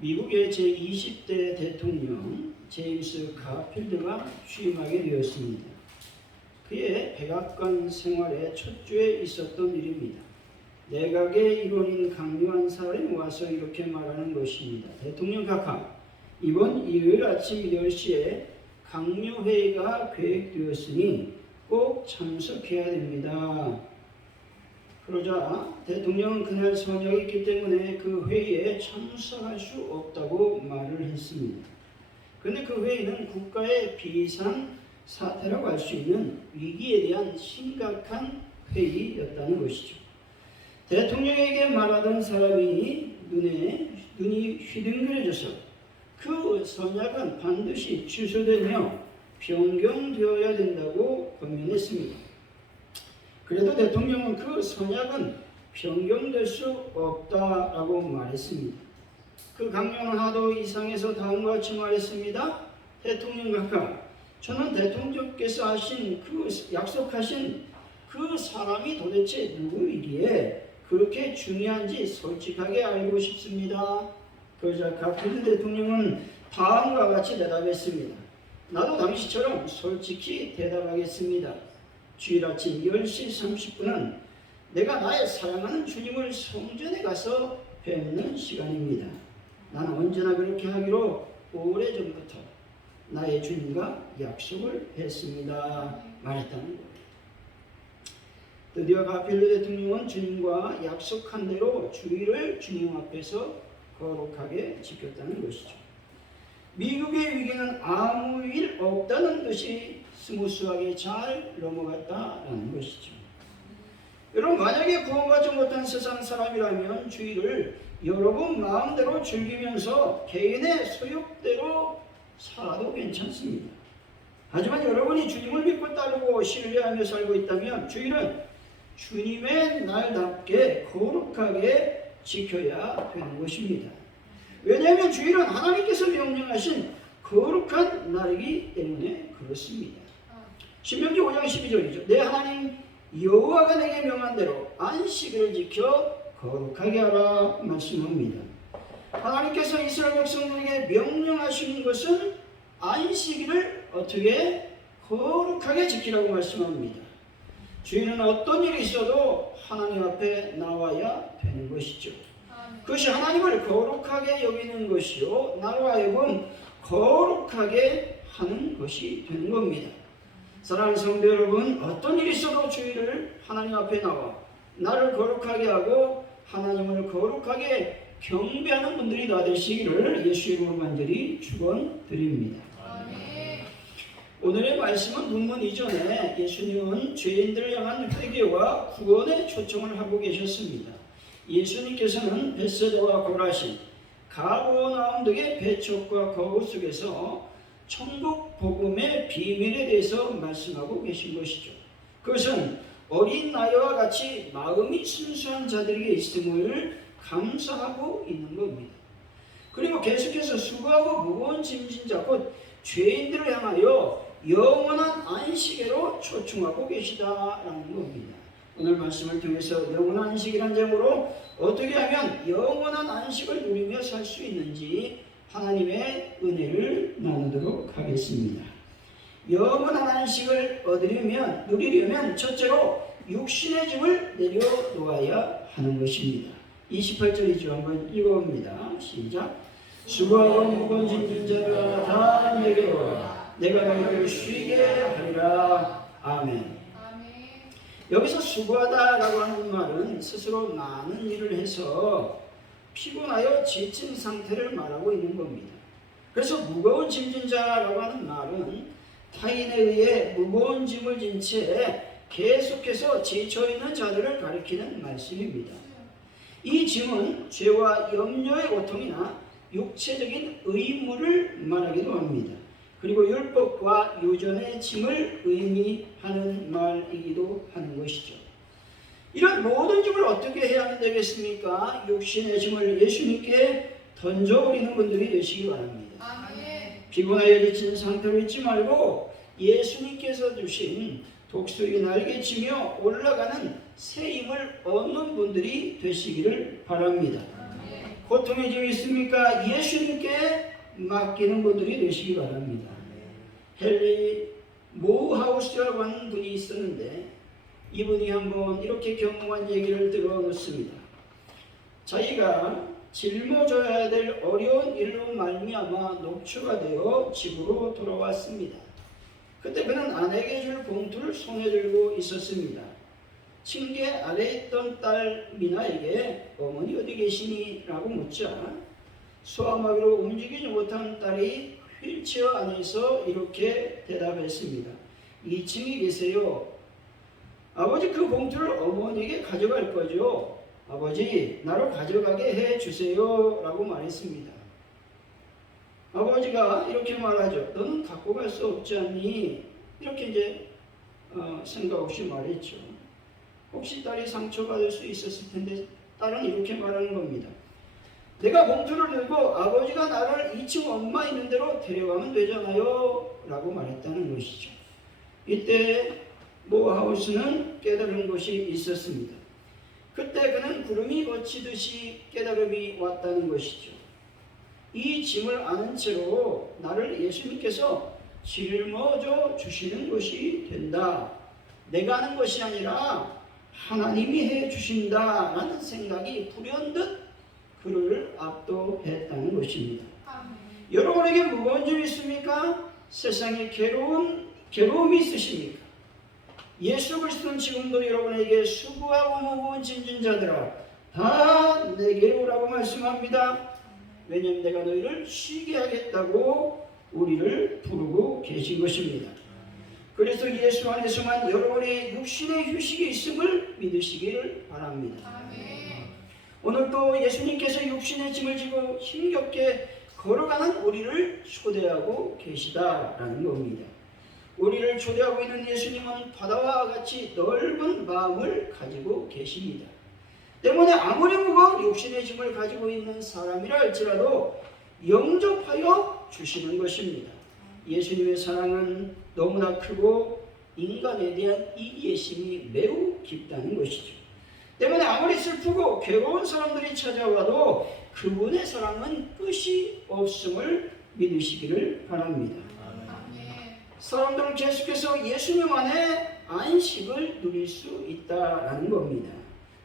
미국의 제20대 대통령 제임스 가필드가 취임하게 되었습니다. 그의 백악관 생활의 첫 주에 있었던 일입니다. 내각의 일원인 강요한 사람이 와서 이렇게 말하는 것입니다. 대통령 각하, 이번 일요일 아침 10시에 강요회의가 계획되었으니 꼭 참석해야 됩니다. 그러자 대통령은 그날 선약이 있기 때문에 그 회의에 참석할 수 없다고 말을 했습니다. 그런데 그 회의는 국가의 비상 사태라고 할 수 있는 위기에 대한 심각한 회의였다는 것이죠. 대통령에게 말하던 사람이 눈이 휘둥그레져서 그 선약은 반드시 취소되며 변경되어야 된다고 권면했습니다. 그래도 대통령은 그 선약은 변경될 수 없다라고 말했습니다. 그 강요는 하도 이상해서 다음과 같이 말했습니다. 대통령 각하, 저는 대통령께서 약속하신 그 사람이 도대체 누구이기에 그렇게 중요한지 솔직하게 알고 싶습니다. 그러자 가필드 대통령은 다음과 같이 대답했습니다. 나도 당시처럼 솔직히 대답하겠습니다. 주일 아침 10시 30분은 내가 나의 사랑하는 주님을 성전에 가서 뵙는 시간입니다. 나는 언제나 그렇게 하기로 오래전부터 나의 주님과 약속을 했습니다. 말했다는 거예요. 드디어 가필드 대통령은 주님과 약속한 대로 주일을 주님 앞에서 거룩하게 지켰다는 것이죠. 미국의 위기는 아무 일 없다는 듯이 스무스하게 잘 넘어갔다는 것이죠. 여러분, 만약에 구원받지 못한 세상 사람이라면 주일을 여러분 마음대로 즐기면서 개인의 소욕대로 살아도 괜찮습니다. 하지만 여러분이 주님을 믿고 따르고 신뢰하며 살고 있다면 주일은 주님의 날답게 거룩하게 지켜야 되는 것입니다. 왜냐하면 주일은 하나님께서 명령하신 거룩한 날이기 때문에 그렇습니다. 신명기 5장 12절이죠. 내 하나님 여호와가 내게 명한 대로 안식일을 지켜 거룩하게 하라 말씀합니다. 하나님께서 이스라엘 백성들에게 명령하신 것은 안식일을 어떻게 거룩하게 지키라고 말씀합니다. 주일은 어떤 일이 있어도 하나님 앞에 나와야 되는 것이죠. 그것이 하나님을 거룩하게 여기는 것이요, 나로 하여금 거룩하게 하는 것이 되는 겁니다. 사랑하는 성도 여러분, 어떤 일이 있어도 주일을 하나님 앞에 나와 나를 거룩하게 하고 하나님을 거룩하게 경배하는 분들이 다 되시기를 예수 이름으로 간절히 축원드립니다. 오늘의 말씀은 본문 이전에 예수님은 죄인들을 향한 회개와 구원의 초청을 하고 계셨습니다. 예수님께서는 벳세다와 고라신, 가버나움 등의 배척과 거부 속에서 천국 복음의 비밀에 대해서 말씀하고 계신 것이죠. 그것은 어린 나이와 같이 마음이 순수한 자들에게 있음을 감사하고 있는 겁니다. 그리고 계속해서 수고하고 무거운 짐진 자 곧 죄인들을 향하여 영원한 안식에로 초청하고 계시다라는 겁니다. 오늘 말씀을 통해서 영원한 안식이라는 제목으로 어떻게 하면 영원한 안식을 누리며 살 수 있는지 하나님의 은혜를 나누도록 하겠습니다. 영원한 안식을 누리려면 첫째로 육신의 짐을 내려놓아야 하는 것입니다. 28절이죠. 한번 읽어봅니다. 시작. 수고하고 무거운 짐진 자들아 다 내게로 오라. 내가 너희를 쉬게 하리라. 아멘. 여기서 수고하다라고 하는 말은 스스로 많은 일을 해서 피곤하여 지친 상태를 말하고 있는 겁니다. 그래서 무거운 짐진 자라고 하는 말은 타인에 의해 무거운 짐을 진 채 계속해서 지쳐있는 자들을 가리키는 말씀입니다. 이 짐은 죄와 염려의 고통이나 육체적인 의무를 말하기도 합니다. 그리고 율법과 유전의 짐을 의미하는 말이기도 하는 것이죠. 이런 모든 짐을 어떻게 해야 하면 되겠습니까? 육신의 짐을 예수님께 던져버리는 분들이 되시기 바랍니다. 피곤하여 지친 상태로 있지 말고 예수님께서 주신 독수리 날개치며 올라가는 새 힘을 얻는 분들이 되시기를 바랍니다. 고통이 좀 있습니까? 예수님께 맡기는 분들이 되시기 바랍니다. 헨리 모하우스라고 하는 분이 있었는데 이분이 한번 이렇게 경험한 얘기를 들어놓습니다. 자기가 짊어져야 될 어려운 일로 말미암아 녹초가 되어 집으로 돌아왔습니다. 그때 그는 아내에게 줄 봉투를 손에 들고 있었습니다. 층계 아래에 있던 딸 미나에게 어머니 어디 계시니? 라고 묻자 소아마비로 움직이지 못한 딸이 휠체어 안에서 이렇게 대답했습니다. 2층에 계세요. 아버지 그 봉투를 어머니에게 가져갈 거죠. 아버지 나로 가져가게 해주세요 라고 말했습니다. 아버지가 이렇게 말하죠. 너는 갖고 갈 수 없지 않니? 이렇게 이제 생각 없이 말했죠. 혹시 딸이 상처받을 수 있었을 텐데 딸은 이렇게 말하는 겁니다. 내가 봉투를 들고 아버지가 나를 2층 엄마 있는 데로 데려가면 되잖아요 라고 말했다는 것이죠. 이때 모하우스는 깨달은 것이 있었습니다. 그때 그는 구름이 거치듯이 깨달음이 왔다는 것이죠. 이 짐을 아는 채로 나를 예수님께서 짊어져 주시는 것이 된다. 내가 하는 것이 아니라 하나님이 해 주신다라는 생각이 불현듯 그를 압도했다는 것입니다. 여러분에게 무거운 줄 있습니까? 세상에 괴로움이 있으십니까? 예수 그리스도는 지금도 여러분에게 수고하고 무거운 짐진 자들아 다 내게로 오라고 말씀합니다. 왜냐하면 내가 너희를 쉬게 하겠다고 우리를 부르고 계신 것입니다. 그래서 예수 안에서만 여러분의 육신의 휴식이 있음을 믿으시기를 바랍니다. 오늘도 예수님께서 육신의 짐을 지고 힘겹게 걸어가는 우리를 초대하고 계시다라는 겁니다. 우리를 초대하고 있는 예수님은 바다와 같이 넓은 마음을 가지고 계십니다. 때문에 아무리 무거운 육신의 짐을 가지고 있는 사람이라 할지라도 영접하여 주시는 것입니다. 예수님의 사랑은 너무나 크고 인간에 대한 이해심이 매우 깊다는 것이죠. 때문에 아무리 슬프고 괴로운 사람들이 찾아와도 그분의 사랑은 끝이 없음을 믿으시기를 바랍니다. 사람들은 계속해서 예수님 안에 안식을 누릴 수 있다라는 겁니다.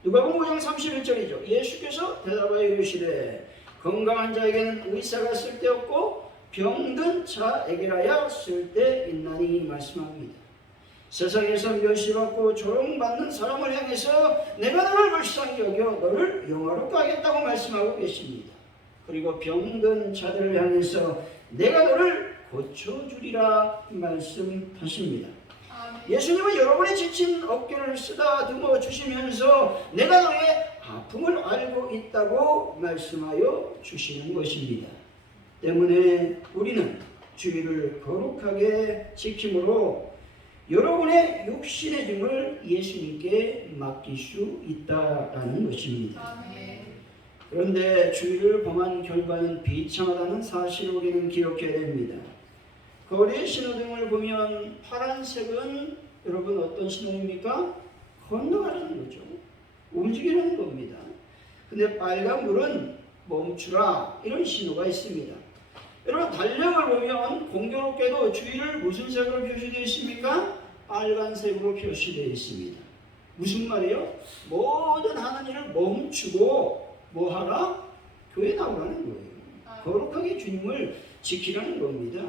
누가복음 5장 31절이죠. 예수께서 대답하여 이르시되 건강한 자에게는 의사가 쓸데없고 병든 자에게라야 쓸데있나니 말씀합니다. 세상에서 멸시받고 조롱받는 사람을 향해서 내가 너를 불쌍히 여겨 너를 영화롭게 하겠다고 말씀하고 계십니다. 그리고 병든 자들을 향해서 내가 너를 고쳐주리라 말씀하십니다. 예수님은 여러분의 지친 어깨를 쓰다듬어 주시면서 내가 너의 아픔을 알고 있다고 말씀하여 주시는 것입니다. 때문에 우리는 주의를 거룩하게 지킴으로 여러분의 육신의 짐을 예수님께 맡길 수 있다라는 것입니다. 그런데 주의를 범한 결과는 비참하다는 사실을 우리는 기억해야 됩니다. 거리의 신호등을 보면 파란색은 여러분 어떤 신호입니까? 건너가라는 거죠. 움직이라는 겁니다. 근데 빨간불은 멈추라 이런 신호가 있습니다. 여러분 달력을 보면 공교롭게도 주의를 무슨 색으로 표시되어 있습니까? 빨간색으로 표시되어 있습니다. 무슨 말이에요? 모든 하는 일을 멈추고 뭐 하라? 교회 나오라는 거예요. 거룩하게 주님을 지키라는 겁니다.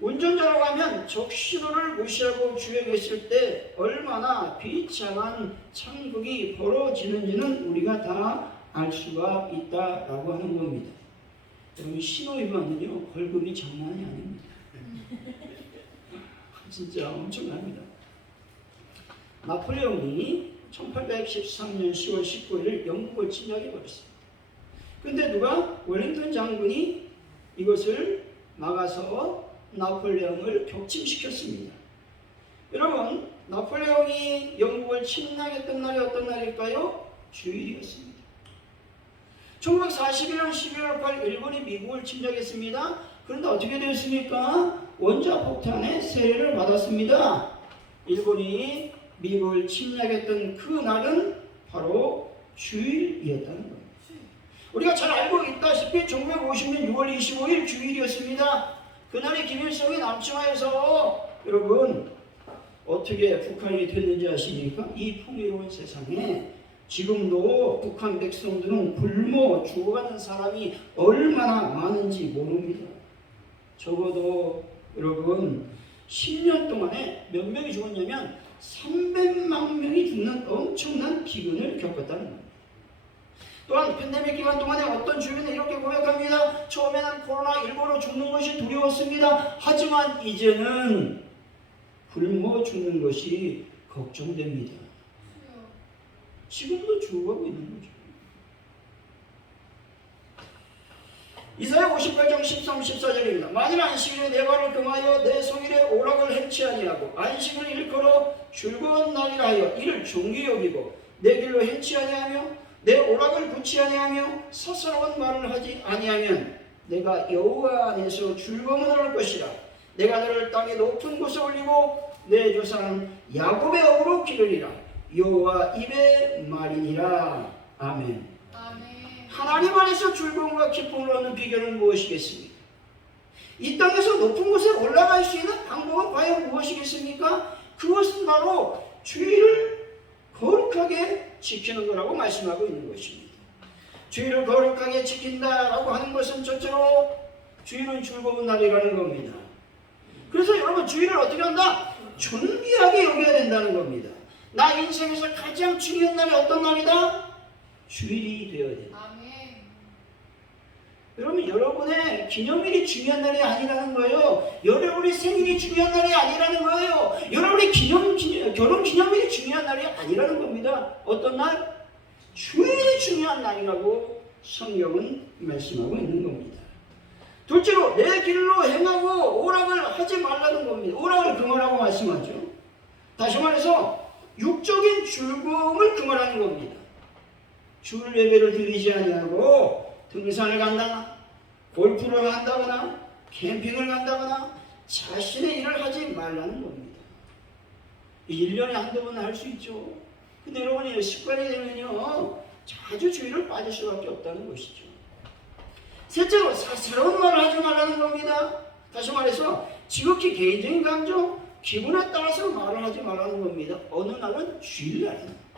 운전자라고 하면 적신호를 무시하고 주행에 있을 때 얼마나 비참한 참극이 벌어지는지는 우리가 다 알 수가 있다라고 하는 겁니다. 여러분 신호 위반은요 벌금이 장난이 아닙니다. 진짜 엄청납니다. 나폴레옹이 1813년 10월 19일 영국을 침략해 버렸습니다. 근데 누가 웰링턴 장군이 이것을 막아서 나폴레옹을 격침시켰습니다. 여러분 나폴레옹이 영국을 침략했던 날이 어떤 날일까요? 주일이었습니다. 1941년 12월 8일 일본이 미국을 침략했습니다. 그런데 어떻게 되었습니까? 원자폭탄의 세례를 받았습니다. 일본이 미국을 침략했던 그 날은 바로 주일이었다는 겁니다. 우리가 잘 알고 있다시피 1950년 6월 25일 주일이었습니다. 그날이 김일성이 남침하여서 여러분 어떻게 북한이 됐는지 아십니까? 이 풍요로운 세상에 지금도 북한 백성들은 굶어 죽어가는 사람이 얼마나 많은지 모릅니다. 적어도 여러분 10년 동안에 몇 명이 죽었냐면 300만 명이 죽는 엄청난 기근을 겪었다는 겁니다. 또한 팬데믹 기간 동안에 어떤 주민은 이렇게 고백합니다. 처음에는 코로나19로 죽는 것이 두려웠습니다. 하지만 이제는 굶어 죽는 것이 걱정됩니다. 지금도 죽어가고 있는 거죠. 이사야 58장 13, 14절입니다. 만일 안식일에 내 발을 금하여 내 성일에 오락을 행치 아니하고 안식을 일컬어 즐거운 날이라 하여 이를 종기 여기고 내 길로 행치 아니하며 내 오락을 굳지 아니하며 사사로운 말을 하지 아니하면 내가 여호와 안에서 즐거움을 얻을 것이라. 내가 너를 땅의 높은 곳에 올리고 내 조상 야곱의 업으로 기르리라. 여호와 입의 말이니라. 아멘. 하나님 안에서 즐거움과 기쁨을 얻는 비결은 무엇이겠습니까? 이 땅에서 높은 곳에 올라갈 수 있는 방법은 과연 무엇이겠습니까? 그것은 바로 주의를 거룩하게 지키는 거라고 말씀하고 있는 것입니다. 주의를 거룩하게 지킨다라고 하는 것은 첫째로 주일은 즐거운 날이라는 겁니다. 그래서 여러분 주일을 어떻게 한다? 존귀하게 여겨야 된다는 겁니다. 나 인생에서 가장 중요한 날이 어떤 날이다? 주일이 되어야 된다. 여러분 여러분의 기념일이 중요한 날이 아니라는 거예요. 여러분의 생일이 중요한 날이 아니라는 거예요. 여러분의 결혼 기념일이 중요한 날이 아니라는 겁니다. 어떤 날? 주일이 중요한 날이라고 성경은 말씀하고 있는 겁니다. 둘째로 내 길로 행하고 오락을 하지 말라는 겁니다. 오락을 금하라고 말씀하죠. 다시 말해서 육적인 즐거움을 금하라는 겁니다. 주일 예배를 드리지 아니하고 등산을 간다거나 골프를 간다거나 캠핑을 간다거나 자신의 일을 하지 말라는 겁니다. 1년에 한두 번 할 수 있죠. 근데 여러분이 습관이 되면요 자주 주일을 빠질 수밖에 없다는 것이죠. 셋째로 사사로운 말을 하지 말라는 겁니다. 다시 말해서 지극히 개인적인 감정, 기분에 따라서 말을 하지 말라는 겁니다. 어느 날은 주일날입니다.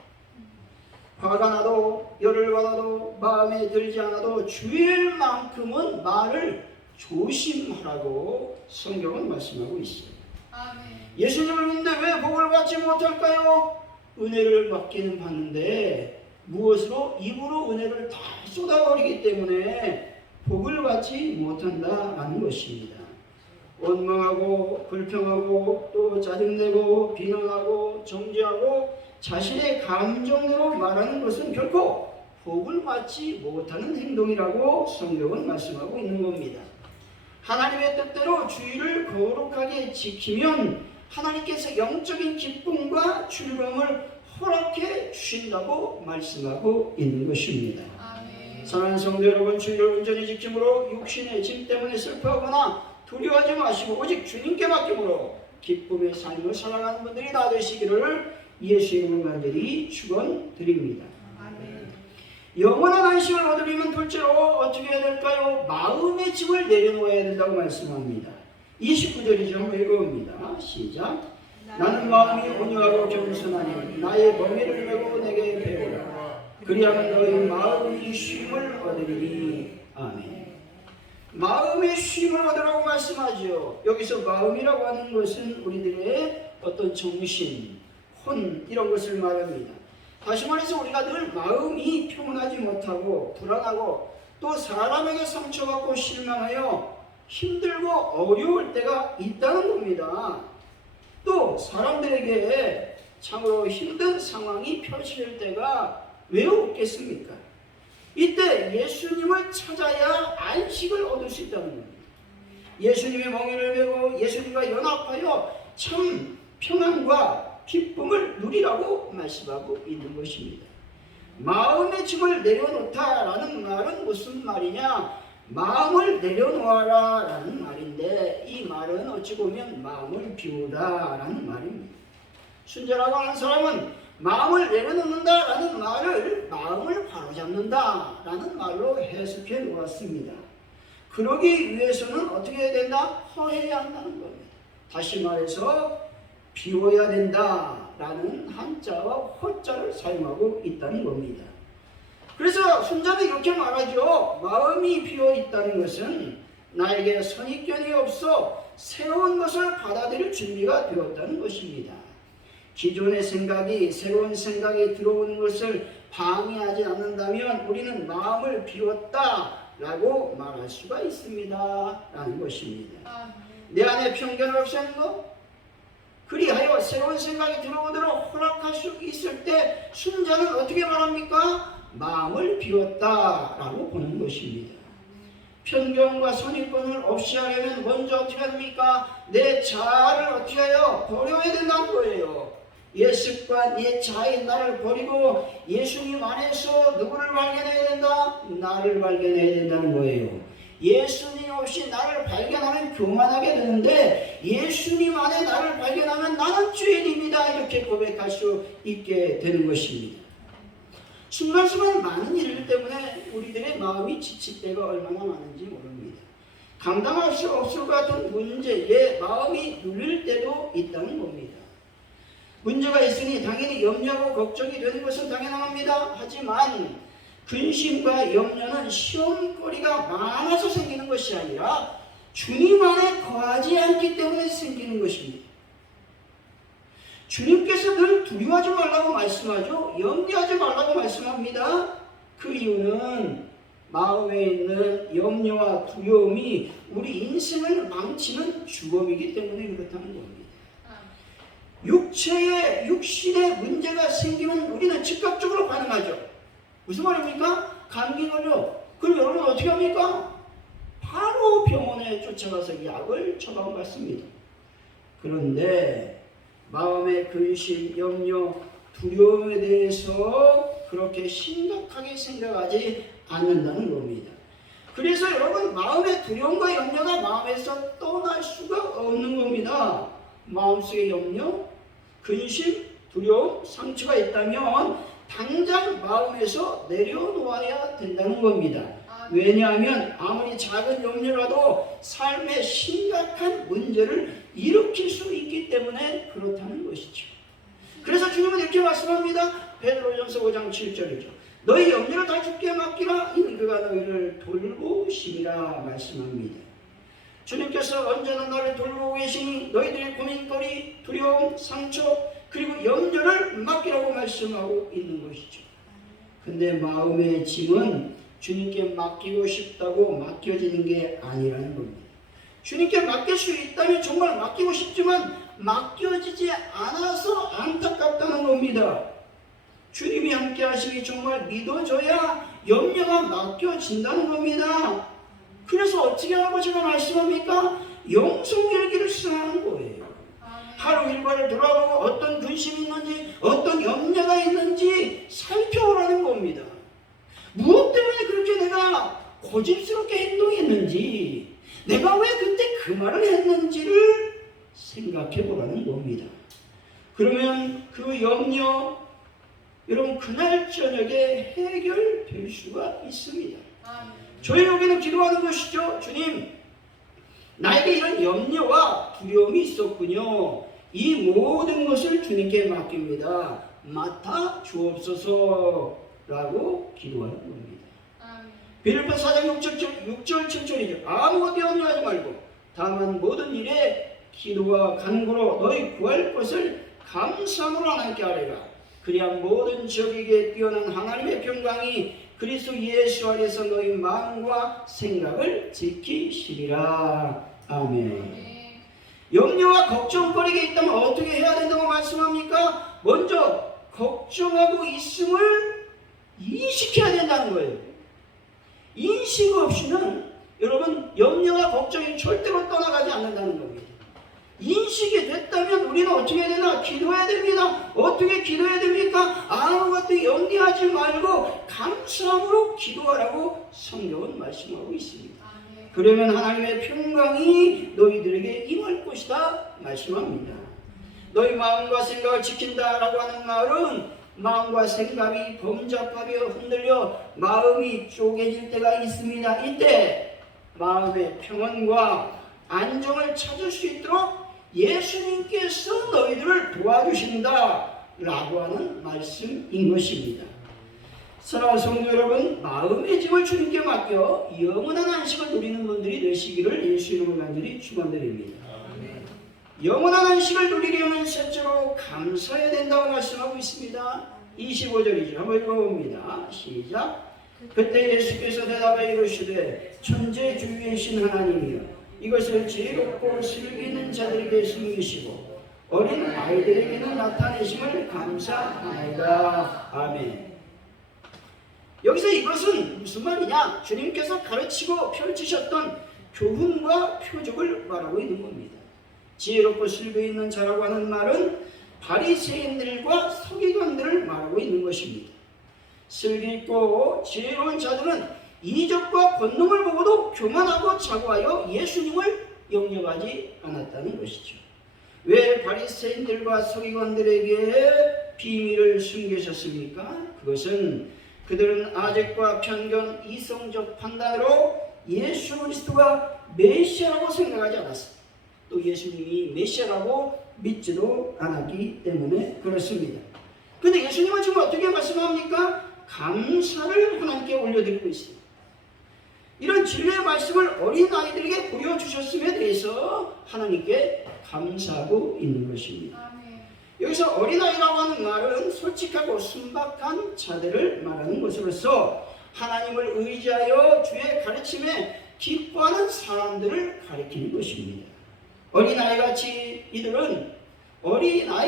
화가 나도 열을 받아도 마음에 들지 않아도 주일만큼은 말을 조심하라고 성경은 말씀하고 있어요. 아멘. 예수님을 믿는데 왜 복을 받지 못할까요? 은혜를 받기는 받는데 무엇으로? 입으로 은혜를 다 쏟아버리기 때문에 복을 받지 못한다라는 것입니다. 원망하고 불평하고 또 짜증내고 비난하고 정죄하고 자신의 감정으로 말하는 것은 결코 복을 받지 못하는 행동이라고 성경은 말씀하고 있는 겁니다. 하나님의 뜻대로 주일을 거룩하게 지키면 하나님께서 영적인 기쁨과 즐거움을 허락해 주신다고 말씀하고 있는 것입니다. 사랑하는 성도 여러분, 주일을 온전히 지킴으로 육신의 짐 때문에 슬퍼하거나 두려워하지 마시고 오직 주님께 맡김으로 기쁨의 삶을 살아가는 분들이 다 되시기를 예수 이름으로 간절히 축원드립니다. 영원한 안식을 얻으려면 둘째로 어떻게 해야 될까요? 마음의 짐을 내려놓아야 된다고 말씀합니다. 29절이죠. 한번 읽어봅니다. 시작. 나는 마음이 온유하고 겸손하니 나의 멍에를 메고 내게 배우라. 그리하면 너희 마음이 쉼을 얻으리니. 아멘. 마음의 쉼을 얻으라고 말씀하죠. 여기서 마음이라고 하는 것은 우리들의 어떤 정신, 혼 이런 것을 말합니다. 다시 말해서 우리가 늘 마음이 평온하지 못하고 불안하고 또 사람에게 상처받고 실망하여 힘들고 어려울 때가 있다는 겁니다. 또 사람들에게 참으로 힘든 상황이 펼쳐질 때가 왜 없겠습니까? 이때 예수님을 찾아야 안식을 얻을 수 있다는 겁니다. 예수님의 멍에를 메고 예수님과 연합하여 참 평안과 기쁨을 누리라고 말씀하고 있는 것입니다. 마음의 짐을 내려놓다라는 말은 무슨 말이냐? 마음을 내려놓아라 라는 말인데 이 말은 어찌 보면 마음을 비우다 라는 말입니다. 순전하고 하는 사람은 마음을 내려놓는다라는 말을 마음을 바로잡는다라는 말로 해석해 놓았습니다. 그러기 위해서는 어떻게 해야 된다? 허해야 한다는 겁니다. 다시 말해서 비워야 된다라는 한자와 허자를 사용하고 있다는 겁니다. 그래서 순자는 이렇게 말하죠. 마음이 비어 있다는 것은 나에게 선입견이 없어 새로운 것을 받아들일 준비가 되었다는 것입니다. 기존의 생각이 새로운 생각이 들어오는 것을 방해하지 않는다면 우리는 마음을 비웠다라고 말할 수가 있습니다. 라는 것입니다. 내 안에 편견을 없애는 것, 그리하여 새로운 생각이 들어오도록 허락할 수 있을 때 순자는 어떻게 말합니까? 마음을 비웠다라고 보는 것입니다. 편견과 선입견을 없이 하려면 먼저 어떻게 합니까? 내 자아를 어떻게 해요? 버려야 된다는 거예요. 옛 습관, 옛 자아인 나를 버리고 예수님 안에서 누구를 발견해야 된다? 나를 발견해야 된다는 거예요. 예수님 없이 나를 발견하면 교만하게 되는데 예수님 안에 나를 발견하면 나는 죄인입니다. 이렇게 고백할 수 있게 되는 것입니다. 순간순간 많은 일 때문에 우리들의 마음이 지칠 때가 얼마나 많은지 모릅니다. 감당할 수 없을 것 같은 문제에 마음이 눌릴 때도 있다는 겁니다. 문제가 있으니 당연히 염려하고 걱정이 되는 것은 당연합니다. 하지만 근심과 염려는 시험거리가 많아서 생기는 것이 아니라 주님 안에 거하지 않기 때문에 생기는 것입니다. 주님께서 늘 두려워하지 말라고 말씀하죠. 염려하지 말라고 말씀합니다. 그 이유는 마음에 있는 염려와 두려움이 우리 인생을 망치는 주범이기 때문에 그렇다는 겁니다. 육신의 문제가 생기면 우리는 즉각적으로 반응하죠. 무슨 말입니까? 감기 걸려. 그럼 여러분 어떻게 합니까? 바로 병원에 쫓아가서 약을 처방받습니다. 그런데 마음의 근심, 염려, 두려움에 대해서 그렇게 심각하게 생각하지 않는다는 겁니다. 그래서 여러분 마음의 두려움과 염려가 마음에서 떠날 수가 없는 겁니다. 마음속에 염려, 근심, 두려움, 상처가 있다면 당장 마음에서 내려놓아야 된다는 겁니다. 왜냐하면 아무리 작은 염려라도 삶의 심각한 문제를 일으킬 수 있기 때문에 그렇다는 것이죠. 그래서 주님은 이렇게 말씀합니다. 베드로전서 5장 7절이죠. 너희 염려를 다 주께 맡기라. 이는 그가 너희를 돌보시리라 말씀합니다. 주님께서 언제나 나를 돌보고 계시니 너희들의 고민거리, 두려움, 상처 그리고 염려를 맡기라고 말씀하고 있는 것이죠. 근데 마음의 짐은 주님께 맡기고 싶다고 맡겨지는 게 아니라는 겁니다. 주님께 맡길 수 있다면 정말 맡기고 싶지만 맡겨지지 않아서 안타깝다는 겁니다. 주님이 함께 하시기 정말 믿어져야 염려가 맡겨진다는 겁니다. 그래서 어떻게 하라고 제가 말씀합니까? 영성결기를 수행하는 거예요. 하루 일과를 돌아보고 어떤 근심이 있는지 어떤 염려가 있는지 살펴보라는 겁니다. 무엇 때문에 그렇게 내가 고집스럽게 행동했는지 내가 왜 그때 그 말을 했는지를 생각해 보라는 겁니다. 그러면 그 염려 여러분 그날 저녁에 해결될 수가 있습니다. 저희 여기는 기도하는 것이죠. 주님, 나에게 이런 염려와 두려움이 있었군요. 이 모든 것을 주님께 맡깁니다. 맡아 주옵소서라고 기도하는 겁니다. 빌립보 4장 6절 7절이죠. 아무것도 염려하지 말고 다만 모든 일에 기도와 간구로 너희 구할 것을 감사함으로 하나님께 아뢰라. 그리야 모든 적에게 뛰어난 하나님의 평강이 그리스도 예수 안에서 너희 마음과 생각을 지키시리라. 아멘. 염려와 걱정거리가 있다면 어떻게 해야 된다고 말씀합니까? 먼저 걱정하고 있음을 인식해야 된다는 거예요. 인식 없이는 여러분 염려와 걱정이 절대로 떠나가지 않는다는 겁니다. 인식이 됐다면 우리는 어떻게 해야 되나? 기도해야 됩니다. 어떻게 기도해야 됩니까? 아무것도 염려하지 말고 감사함으로 기도하라고 성경은 말씀하고 있습니다. 그러면 하나님의 평강이 너희들에게 임할 것이다 말씀합니다. 너희 마음과 생각을 지킨다라고 하는 말은 마음과 생각이 범잡하며 흔들려 마음이 쪼개질 때가 있습니다. 이때 마음의 평안과 안정을 찾을 수 있도록 예수님께서 너희들을 도와주신다 라고 하는 말씀인 것입니다. 사랑하는 성도 여러분, 마음의 짐을 주님께 맡겨 영원한 안식을 누리는 분들이 되시기를 예수 이름으로 간절히 축원드립니다. 영원한 안식을 누리려면 첫째로 감사해야 된다고 말씀하고 있습니다. 25절이죠. 한번 읽어봅니다. 시작. 그때 예수께서 대답하여 이르시되 천재주의이신 하나님이여 이것을 지혜롭고 슬기 있는 자들에게 숨기시고 어린 아이들에게는 나타내심을 감사하나이다. 아멘. 여기서 이것은 무슨 말이냐? 주님께서 가르치고 펼치셨던 교훈과 표적을 말하고 있는 겁니다. 지혜롭고 슬기 있는 자라고 하는 말은 바리새인들과 서기관들을 말하고 있는 것입니다. 슬기 있고 지혜로운 자들은 이적과 권능을 보고도 교만하고 자고하여 예수님을 영접하지 않았다는 것이죠. 왜 바리새인들과 서기관들에게 비밀을 숨기셨습니까? 그것은 그들은 아직과 편견, 이성적 판단으로 예수 그리스도가 메시아라고 생각하지 않았습니다. 또 예수님이 메시아라고 믿지도 않았기 때문에 그렇습니다. 그런데 예수님은 지금 어떻게 말씀합니까? 감사를 하나님께 올려드리고 있습니다. 이런 진리의 말씀을 어린아이들에게 보여주셨음에 대해서 하나님께 감사하고 있는 것입니다. 여기서 어린아이라고 하는 말은 솔직하고 순박한 자들을 말하는 것으로서 하나님을 의지하여 주의 가르침에 기뻐하는 사람들을 가리키는 것입니다. 어린아이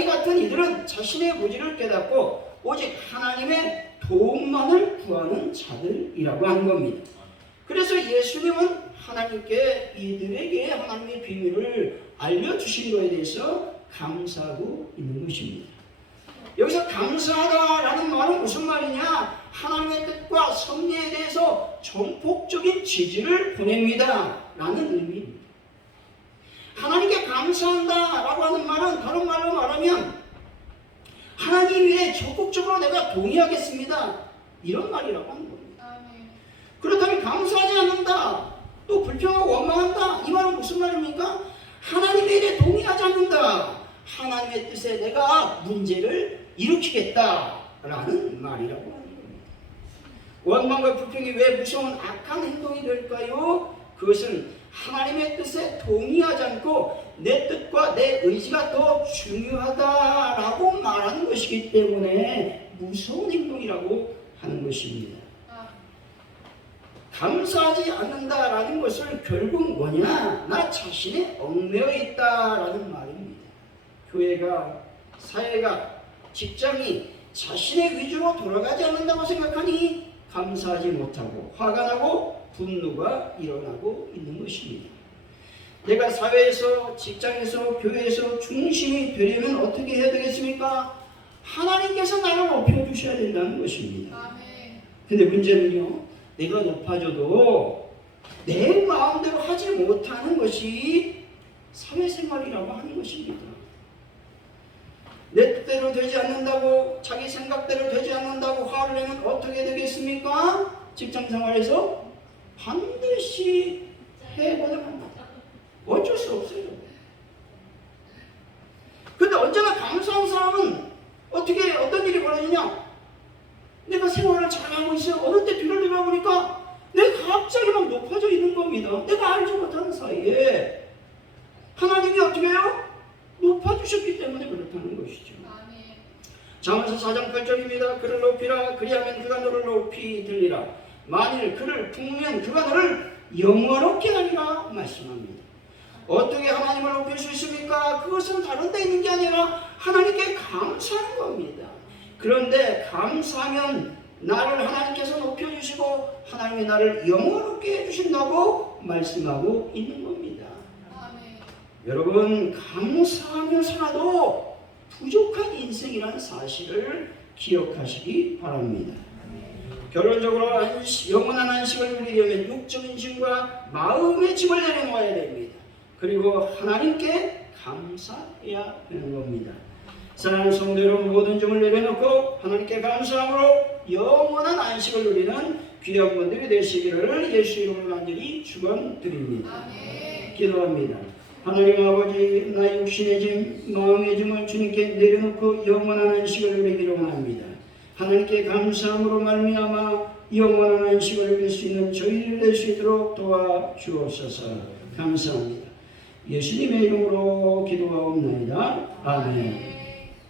같은 이들은 자신의 무지를 깨닫고 오직 하나님의 도움만을 구하는 자들이라고 하는 겁니다. 그래서 예수님은 하나님께 이들에게 하나님의 비밀을 알려주신 것에 대해서 감사하고 있는 것입니다. 여기서 감사하다라는 말은 무슨 말이냐? 하나님의 뜻과 섭리에 대해서 전폭적인 지지를 보냅니다 라는 의미입니다. 하나님께 감사한다라고 하는 말은 다른 말로 말하면 하나님 위에 적극적으로 내가 동의하겠습니다 이런 말이라고 하는 겁니다. 그렇다면 감사하지 않는다, 또 불평하고 원망한다, 이 말은 무슨 말입니까? 하나님의 일에 동의하지 않는다, 하나님의 뜻에 내가 문제를 일으키겠다라는 말이라고 하는 겁니다. 원망과 불평이 왜 무서운 악한 행동이 될까요? 그것은 하나님의 뜻에 동의하지 않고 내 뜻과 내 의지가 더 중요하다라고 말하는 것이기 때문에 무서운 행동이라고 하는 것입니다. 감사하지 않는다라는 것을 결국 뭐냐? 나 자신에 얽매여 있다라는 말입니다. 교회가, 사회가, 직장이 자신의 위주로 돌아가지 않는다고 생각하니 감사하지 못하고 화가 나고 분노가 일어나고 있는 것입니다. 내가 사회에서, 직장에서, 교회에서 중심이 되려면 어떻게 해야 되겠습니까? 하나님께서 나를 높여주셔야 된다는 것입니다. 근데 문제는요, 내가 높아져도 내 마음대로 하지 못하는 것이 사회생활이라고 하는 것입니다. 내 뜻대로 되지 않는다고, 자기 생각대로 되지 않는다고 화를 내면 어떻게 되겠습니까? 직장생활에서 반드시 해고를 합니다. 어쩔 수 없어요. 근데 언제나 감사한 사람은 어떤 일이 벌어지냐? 내가 생활을 잘하고 있어요. 어느 때 뒤를 돌아보니까 내가 갑자기 막 높아져 있는 겁니다. 내가 알지 못하는 사이에 하나님이 어떻게 해요? 높아주셨기 때문에 그렇다는 것이죠. 잠언서 4장 8절입니다. 그를 높이라, 그리하면 그가 너를 높이 들리라. 만일 그를 품으면 그가 너를 영원롭게 하리라 말씀합니다. 어떻게 하나님을 높일 수 있습니까? 그것은 다른 데 있는 게 아니라 하나님께 감사하는 겁니다. 그런데 감사하면 나를 하나님께서 높여주시고 하나님이 나를 영원롭게 해주신다고 말씀하고 있는 겁니다. 여러분, 감사하며 살아도 부족한 인생이라는 사실을 기억하시기 바랍니다. 결론적으로 영원한 안식을 누리려면 육적인 짐과 마음의 짐을 내려놓아야 됩니다. 그리고 하나님께 감사해야 되는 겁니다. 사랑하는 성도 여러분, 모든 점을 내려놓고 하나님께 감사함으로 영원한 안식을 누리는 귀한 분들이 되시기를 예수 이름으로 간절히 축원드립니다. 기도합니다. 하나님 아버지, 나의 육신의 짐, 마음의 짐을 주님께 내려놓고 영원한 안식을 누리기를 원합니다. 하나님께 감사함으로 말미암아 영원한 안식을 누릴 수 있는 저희를 낼 수 있도록 도와주옵소서. 감사합니다. 예수님의 이름으로 기도하옵나이다. 아멘.